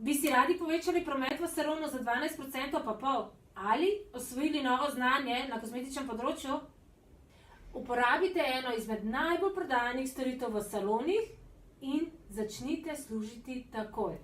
Bi si radi povečali promet v salonu za 12% pa pol ali osvojili novo znanje na kozmetičnem področju? Uporabite eno izmed najbolj prodajanih storitev v salonih in začnite služiti takoj.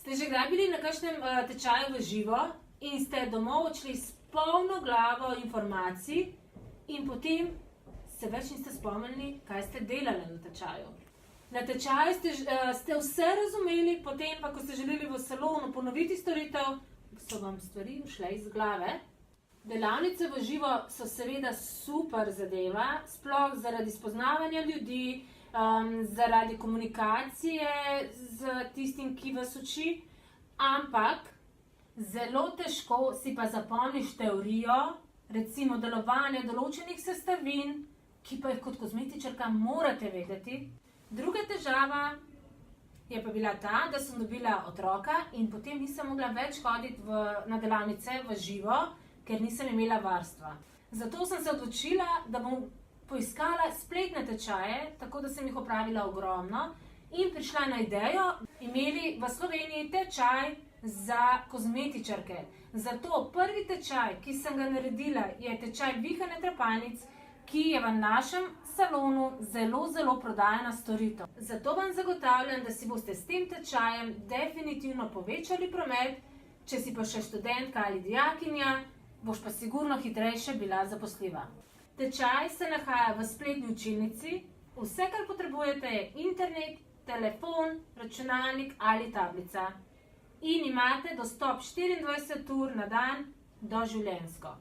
Ste že kdaj bili na kakšnem tečaju v živo in ste domov odšli s polno glavo informacij in potem se več niste spomnili, kaj ste delali na tečaju? Na tečaju ste vse razumeli, potem pa, ko ste želeli v salonu ponoviti storitev, so vam stvari ušle iz glave. Delavnice v živo so seveda super zadeva, sploh zaradi spoznavanja ljudi, zaradi komunikacije z tistim, ki vas uči, ampak zelo težko si pa zapomniš teorijo, recimo delovanje določenih sestavin, ki pa jih kot kozmetičarka morate vedeti. Druga težava je pa bila ta, da sem dobila otroka in potem nisem mogla več hoditi na delavnice v živo, ker nisem imela varstva. Zato sem se odločila, da bom poiskala spletne tečaje, tako da sem jih opravila ogromno in prišla na idejo, imeli v Sloveniji tečaj za kozmetičarke. Zato prvi tečaj, ki sem ga naredila, je tečaj vihanja trepalnic, ki je v našem salonu zelo prodajana storitev. Zato vam zagotavljam, da si boste s tem tečajem definitivno povečali promet, če si pa še študentka ali dijakinja, boš pa sigurno hitrejše bila zaposljiva. Tečaj se nahaja v spletni učilnici, vse, kar potrebujete, je internet, telefon, računalnik ali tablica. In imate dostop 24 ur na dan doživljenjsko.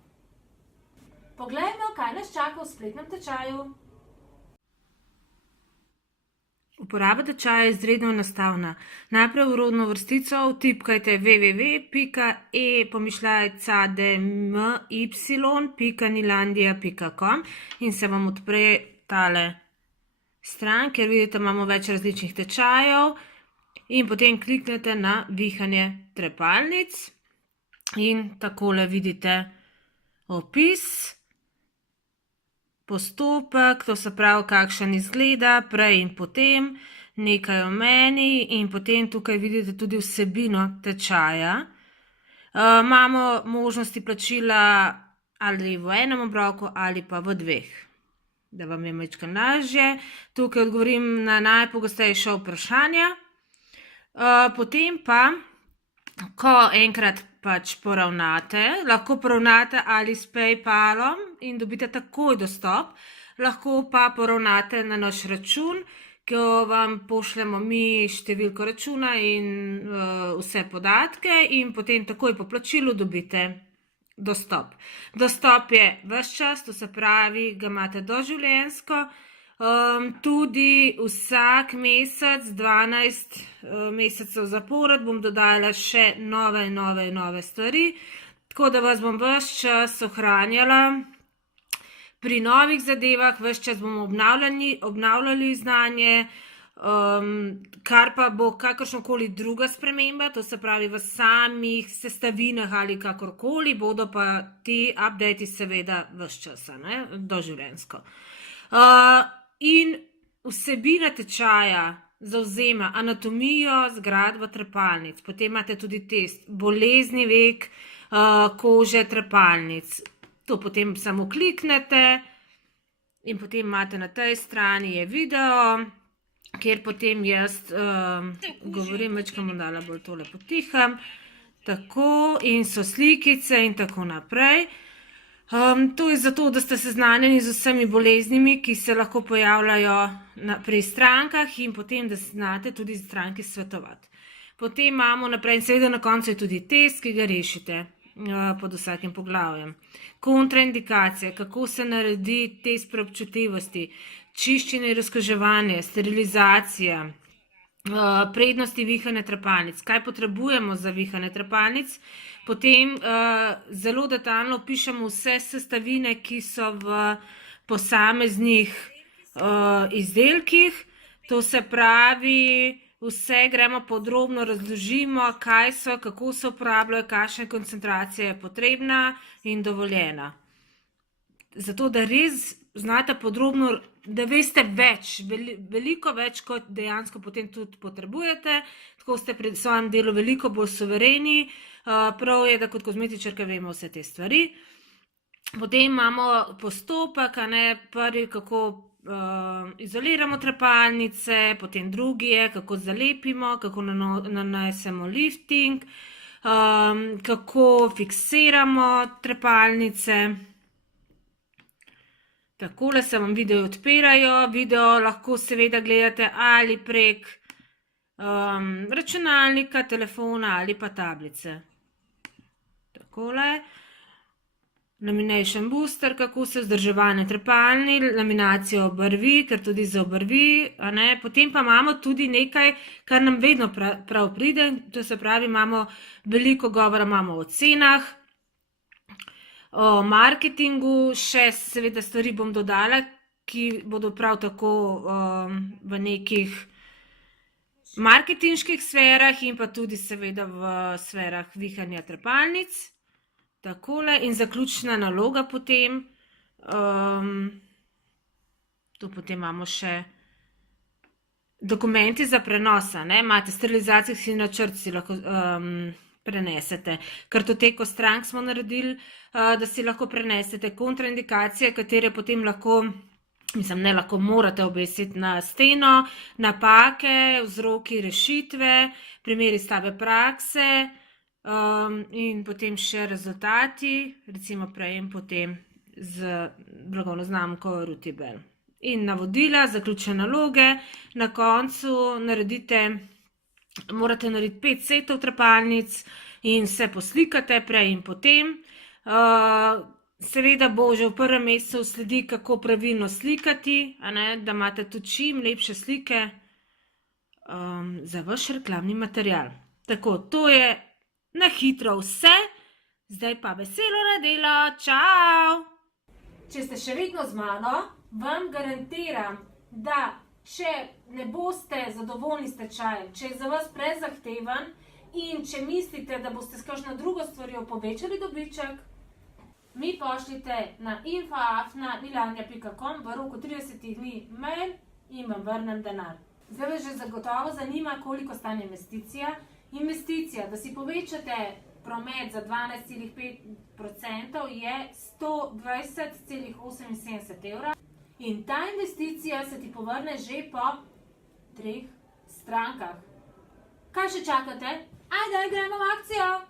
Poglejmo, kaj nas čaka v spletnem tečaju. Uporaba tečaja je izredno enostavna. Najprej v rodno vrstico vtipkajte www.e-dmy.nilandia.com in se vam odpre tale stran, kjer vidite, imamo več različnih tečajev. In potem kliknete na vihanje trepalnic in takole vidite opis, postopek, to se pravi, kakšen izgleda, prej in potem, nekaj o meni in potem tukaj vidite tudi vsebino tečaja. Imamo možnosti plačila ali v enem obroku ali pa v dveh, da vam je majčkeno lažje. Tukaj odgovorim na najpogostejša vprašanja. Potem pa, ko enkrat pač poravnate, lahko poravnate ali s PayPalom in dobite takoj dostop, lahko pa poravnate na naš račun, ko vam pošljemo mi številko računa in vse podatke in potem takoj po plačilu dobite dostop. Dostop je ves čas, to se pravi, ga imate doživljenjsko. Tudi vsak mesec, 12 mesecev zapored, bom dodajala še nove stvari, tako da vas bom ves čas ohranjala pri novih zadevah, ves čas bomo obnavljali znanje, kar pa bo kakršnokoli druga sprememba, to se pravi v samih sestavinah ali kakorkoli, bodo pa ti updati seveda ves čas, doživljenjsko. In vsebina tečaja zavzema anatomijo zgradbe trepalnic, potem imate tudi test bolezni vek, kože, trepalnic. To potem samo kliknete in potem imate na tej strani je video, kjer potem jaz govorim, večkrat bom dala bolj tole potiham, tako, in so slikice in tako naprej. To je zato, da ste seznanjeni z vsemi boleznimi, ki se lahko pojavljajo pri strankah in potem, da znate tudi stranki svetovati. Potem imamo naprej in seveda na koncu je tudi test, ki ga rešite pod vsakim poglavjem. Kontraindikacije, kako se naredi test preobčutljivosti, čiščenje in razkuževanje, sterilizacija, prednosti vihanja trepalnic, kaj potrebujemo za vihanje trepalnic. Potem zelo detaljno opišemo vse sestavine, ki so v posameznih izdelkih. To se pravi, vse gremo podrobno, razložimo, kaj so, kako se uporabljajo, kakšna koncentracija je potrebna in dovoljena. Zato, da res znate podrobno, da veste več, veliko več, kot dejansko potem tudi potrebujete, tako ste pri svojem delu veliko bolj suvereni, prav je, da kot kozmetičarka vemo vse te stvari. Potem imamo postopek, prvi, kako izoliramo trepalnice, potem drugi je, kako zalepimo, kako nanesemo lifting, kako fiksiramo trepalnice. Takole se vam video odpirajo, video lahko seveda gledate ali prek računalnika, telefona ali pa tablice. Takole. Lamination booster, kako se vzdrževanje trepalni, laminacijo obrvi, ker tudi za obrvi, potem pa imamo tudi nekaj, kar nam vedno prav pride, to se pravi, imamo veliko govora, imamo o cenah, o marketingu, še seveda stvari bom dodala, ki bodo prav tako v nekih marketinških sferah in pa tudi seveda v sferah vihanja trepalnic. Takole in zaključna naloga potem, tu potem imamo še dokumenti za prenos, imate sterilizacijski načrt, si lahko prenesete. Kartoteko strank smo naredili, da si lahko prenesete kontraindikacije, katere potem lahko, ne lahko, morate obesiti na steno, napake, vzroki rešitve, primeri slabe prakse, in potem še rezultati, recimo prej in potem z blagovno znamko Rutibel. In navodila, zaključne naloge, na koncu morate narediti 5 setov trepalnic in vse poslikate prej in potem. Seveda bo že v prvem mesecu sledi, kako pravilno slikati, da imate tudi čim lepše slike za vaš reklamni material. Tako, to je na hitro vse, zdaj pa veselo nedelo, čau! Če ste še vedno z mano, vam garantiram, da če ne boste zadovoljni s tečajem, če je za vas prezahteven in če mislite, da boste s kakšno drugo stvarjo povečali dobiček, mi pošljite na info@milanja.com v roku 30 dni mail in vam vrnem denar. Zdaj vas že zagotovo zanima, koliko stane investicija. Investicija, da si povečate promet za 12,5%, je 120,78 evra in ta investicija se ti povrne že po 3 strankah. Kaj še čakate? Ajde, gremo v akcijo!